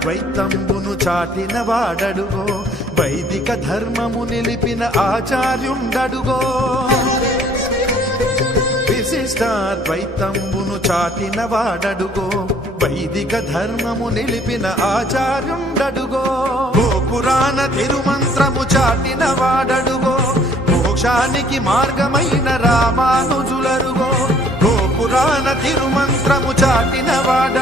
ద్వైతంబును చాటిన వాడడుగో వైదిక ధర్మము నిలిపిన ఆచార్యుండడుగో విశిష్టాద్వైతంబును చాటిన వాడడుగో వైదిక ధర్మము నిలిపిన ఆచార్యుండడుగో పురాణ తిరుమంత్రము చాటిన వాడడుగో మోక్షానికి మార్గమైన రామానుజులరుగో పురాణ తిరుమంత్రము చాటిన వాడ